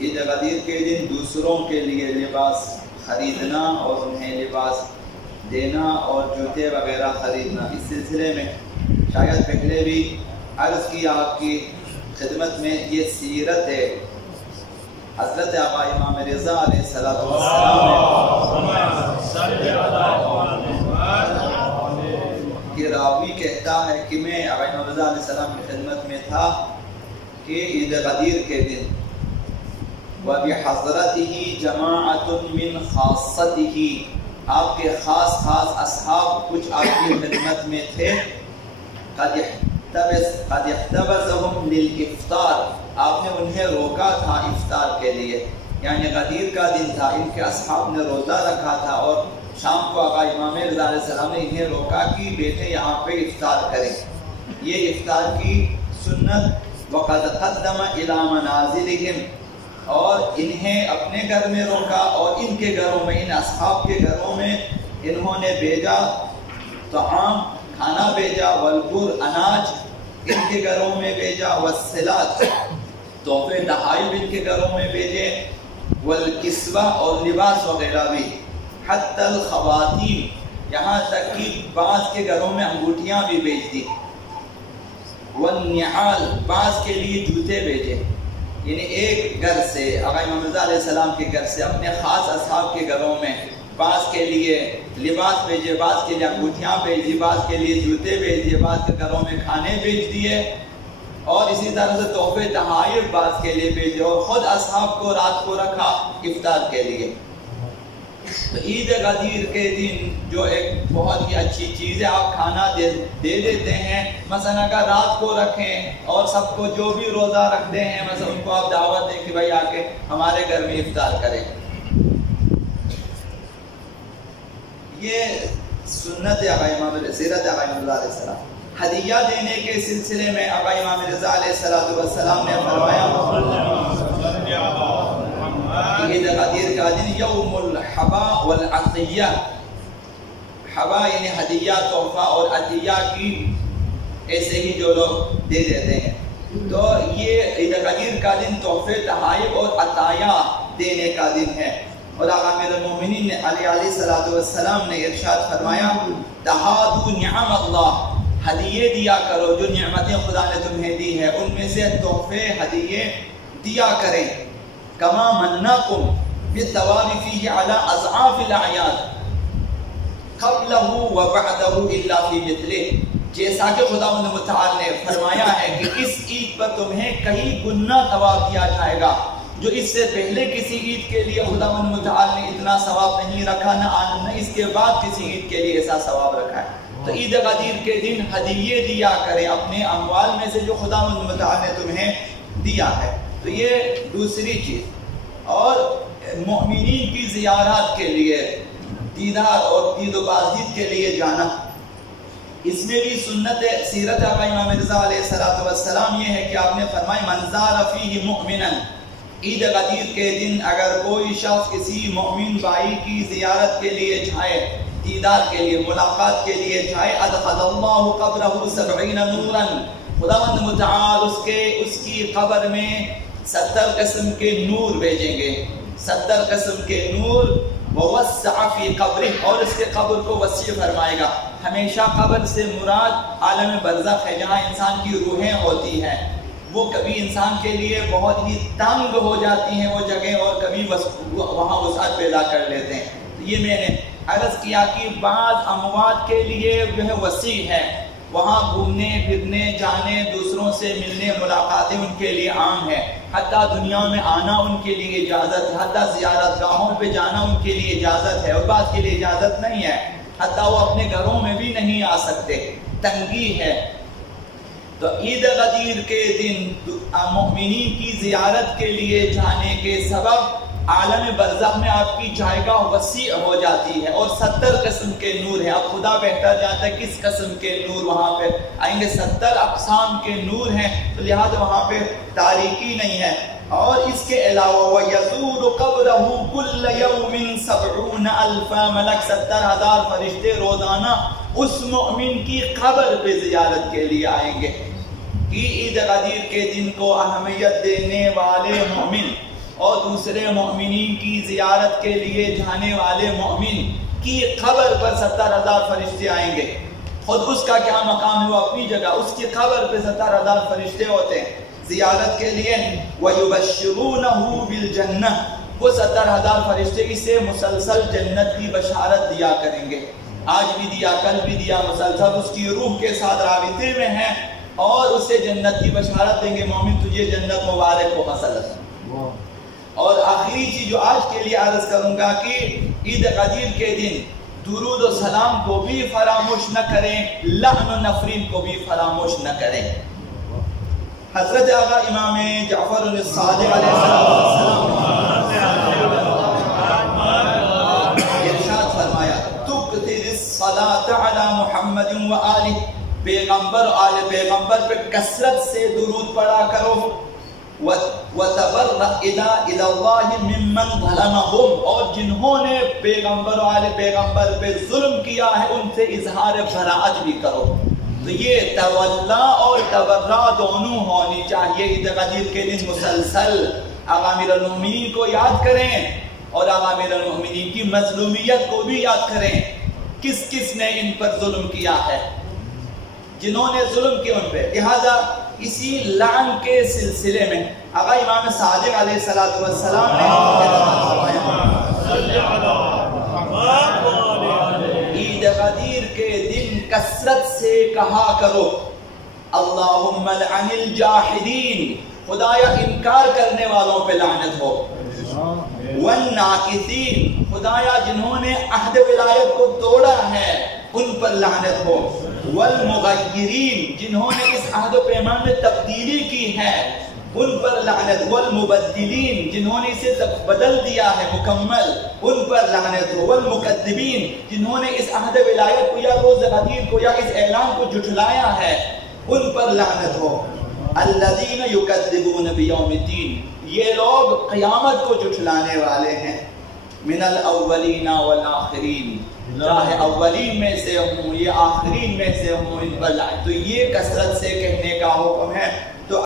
عید غدیر کے دن دوسروں کے لیے لباس خریدنا اور انہیں لباس دینا اور جوتے وغیرہ خریدنا، اس سلسلے میں شاید پہلے بھی عرض کی آپ کی خدمت میں، یہ سیرت ہے حضرت آقا امام رضا علیہ السلام کہ راوی کہتا ہے کہ میں آقا امام رضا علیہ السلام کی خدمت میں تھا کہ عید غدیر کے دن وَبِحَضْرَتِهِ جَمَاعَةٌ مِّنْ خَاصَّتِهِ، آپ کے خاص اصحاب کچھ آپ کی خدمت میں تھے، قد احتبسهم للافطار، آپ نے انہیں روکا تھا افطار کے لیے، یعنی غدیر کا دن تھا، ان کے اصحاب نے روزہ رکھا تھا اور شام کو آقا امام رضا علیہ السلام نے انہیں روکا کہ بیٹھے یہاں پہ افطار کریں، یہ افطار کی سنت۔ وقد قدم الى منازلهم، اور انہیں اپنے گھر میں روکا اور ان کے گھروں میں، ان اصحاب کے گھروں میں انہوں نے بھیجا طعام، کھانا بھیجا، والبر، اناج ان کے گھروں میں بھیجا، والصلات، تحفے تحائف ان کے گھروں میں بھیجے، والکسوہ، اور لباس وغیرہ بھی، حتی الخواتیم، یہاں تک کہ بعض کے گھروں میں انگوٹھیاں بھی بھیج دی، والنعال، بعض کے لیے جوتے بھیجے، یعنی ایک گھر سے آقا امام رضا علیہ السلام کے گھر سے اپنے خاص اصحاب کے گھروں میں بعض کے لیے لباس بھیجے، بعض کے لیے انگوٹھیاں بھیج دی، بعض کے لیے جوتے بھیج دیے، بعض کے گھروں میں کھانے بھیج دیے، اور اسی طرح سے تحفے تحائف بعض کے لیے بھیجے، اور خود اصحاب کو رات کو رکھا افطار کے لیے۔ تو عید غدیر کے دن جو ایک بہت ہی اچھی چیز ہے، آپ کھانا دے دیتے ہیں، مثلا اگر رات کو رکھیں اور سب کو جو بھی روزہ رکھتے ہیں مثلا ان کو آپ دعوت دیں کہ بھائی آ کے ہمارے گھر میں افطار کریں، یہ سنت آقا امام سیرت آقا امام رضا علیہ السلام۔ ہدیہ دینے کے سلسلے میں آقا امام رضا علیہ السلام نے فرمایا عید غدیر کا دن یوم الحبا والعطیہ، حبا یعنی ہدیہ، تحفہ، اور عطیہ کی ایسے ہی جو لوگ دے دیتے ہیں، تو یہ عید غدیر کا دن تحفے تحائف اور عطایا دینے کا دن ہے۔ اور آقا امیر المومنین نے علیہ السلام نے ارشاد فرمایا تحادوا نعم اللہ، ہدیے دیا کرو جو نعمتیں خدا نے تمہیں دی ہے، ان میں سے تحفے ہدیے دیا کریں، کما مناکم بالثواب فیہ علی اضعاف الاعیاد قبلہ وبعدہ الا فی مثلہ، جیسا کہ خدا متعال نے فرمایا ہے کہ اس عید پر تمہیں کئی گنا ثواب دیا جائے گا جو اس سے پہلے کسی عید کے لیے خدا متعال نے اتنا ثواب نہیں رکھا، نہ اس کے بعد کسی عید کے لیے ایسا ثواب رکھا ہے۔ تو عید غدیر کے دن ہدیے دیا کریں اپنے اموال میں سے جو خدا متعال نے تمہیں دیا ہے، تو یہ دوسری چیز۔ اور مومنین کی زیارت کے لیے، دیدار اور دید و بازدید کے لیے جانا، اس میں بھی سنت سیرت آقا امام رضا علیہ السلام یہ ہے کہ آپ نے فرمایا من زار فیہ مؤمنا، عید غدیر کے دن اگر کوئی شخص کسی مومن بھائی کی زیارت کے لیے جائے، دیدار کے لیے، ملاقات کے لیے جائے، ادخل اللہ قبرہ 70 نورا، خداوند متعال اس کی قبر میں 70 قسم کے نور بھیجیں گے، 70 قسم کے نور، ووسع فی قبرہ، اور اس کے قبر کو وسیع فرمائے گا۔ ہمیشہ قبر سے مراد عالم برزخ ہے، جہاں انسان کی روحیں ہوتی ہیں، وہ کبھی انسان کے لیے بہت ہی تنگ ہو جاتی ہیں وہ جگہ، اور کبھی وہاں وسعت پیدا کر لیتے ہیں۔ تو یہ میں نے عرض کیا کہ بعض اموات کے لیے جو ہے وسیع ہے، وہاں گھومنے پھرنے جانے، دوسروں سے ملنے ملاقاتیں ان کے لیے عام ہے، حتیٰ دنیا میں آنا ان کے لیے اجازت ہے، حتیٰ زیارت گاہوں پہ جانا ان کے لیے اجازت ہے، اور بعض کے لیے اجازت نہیں ہے، حتیٰ وہ اپنے گھروں میں بھی نہیں آ سکتے، تنگی ہے۔ تو عید غدیر کے دن مومنین کی زیارت کے لیے جانے کے سبب عالم برزخ میں آپ کی جائگہ وسیع ہو جاتی ہے، اور 70 قسم کے نور ہیں۔ اب خدا بہتر جانتا ہے کس قسم کے نور وہاں پہ آئیں گے، 70 اقسام کے نور ہیں، تو لہذا وہاں پہ تاریکی نہیں ہے۔ اور اس کے علاوہ وَيَزُورُ قَبْرَهُ كُلَّ يَوْمٍ 70,000 ملک، 70,000 فرشتے روزانہ اس مومن کی قبر پہ زیارت کے لیے آئیں گے۔ کہ عید غدیر کے دن کو اہمیت دینے والے مومن اور دوسرے مومنین کی زیارت کے لیے جانے والے مومن کی قبر پر 70,000 فرشتے آئیں گے. خود اس کا کیا مقام ہے وہ اپنی جگہ، اس کی قبر پہ 70,000 فرشتے ہوتے ہیں زیارت کے لیے. وَيُبَشِّرُونَهُ بِالْجَنَّةِ، وہ 70,000 فرشتے اسے مسلسل جنت کی بشارت دیا کریں گے. آج بھی دیا، کل بھی دیا، مسلسل اس کی روح کے ساتھ رابطے میں ہیں اور اسے جنت کی بشارت دیں گے، مومن تجھے جنت مبارک ہو مثلا. اور آخری چیز جو آج کے لیے عرض کروں گا کہ عید غدیر کے دن درود و سلام کو بھی فراموش نہ کریں، لعن و نفرین کو بھی فراموش نہ کریں. حضرت آقا امام جعفر الصادق علیہ السلام ارشاد فرمایا تکثر الصلاۃ علی محمد و آلہ، پیغمبر و آل پیغمبر پہ کثرت سے درود پڑھا کرو. وَتَبَرَّأْ إِلَى اللَّهِ مِمَّنْ ظَلَمَهُمْ، اور جنہوں نے پیغمبر و آل پیغمبر پہ ظلم کیا ہے ان سے اظہار براءت بھی کرو. تو یہ تولا اور تبرع دونوں ہونی چاہیے. عید غدیر کے دن مسلسل آقا امیر المومنین کو یاد کریں اور آقا امیر المومنین کی مظلومیت کو بھی یاد کریں. کس کس نے ان پر ظلم کیا ہے، جنہوں نے ظلم کیا ان پہ. لہذا اسی لعن کے سلسلے میں آقا امام صادق علیہ السلام نے عید غدیر کے دن کثرت سے کہا کرو اللہم لعن الجاحدین، خدایا انکار کرنے والوں پہ لعنت ہو. والناکثین، خدایا جنہوں نے عہد ولایت کو توڑا ہے ان پر لعنت ہو. والمغیرین، جنہوں نے اس عہد و پیمان میں تبدیلی کی ہے ان پر لعنت. والمبدلین، جنہوں نے اسے بدل دیا ہے مکمل ان پر لعنت ہو. والمکذبین، جنہوں نے اس عہد ولایت کو یا روز غدیر کو یا اس اعلان کو جھٹلایا ہے ان پر لعنت ہو. الذین یکذبون بیوم الدین، یہ لوگ قیامت کو جھٹلانے والے ہیں. من الاولین والآخرین، چاہے اولین میں سے ہوں یا آخرین میں سے ہوں ان پر لعنت. تو یہ کثرت سے کہنے کا حکم ہے.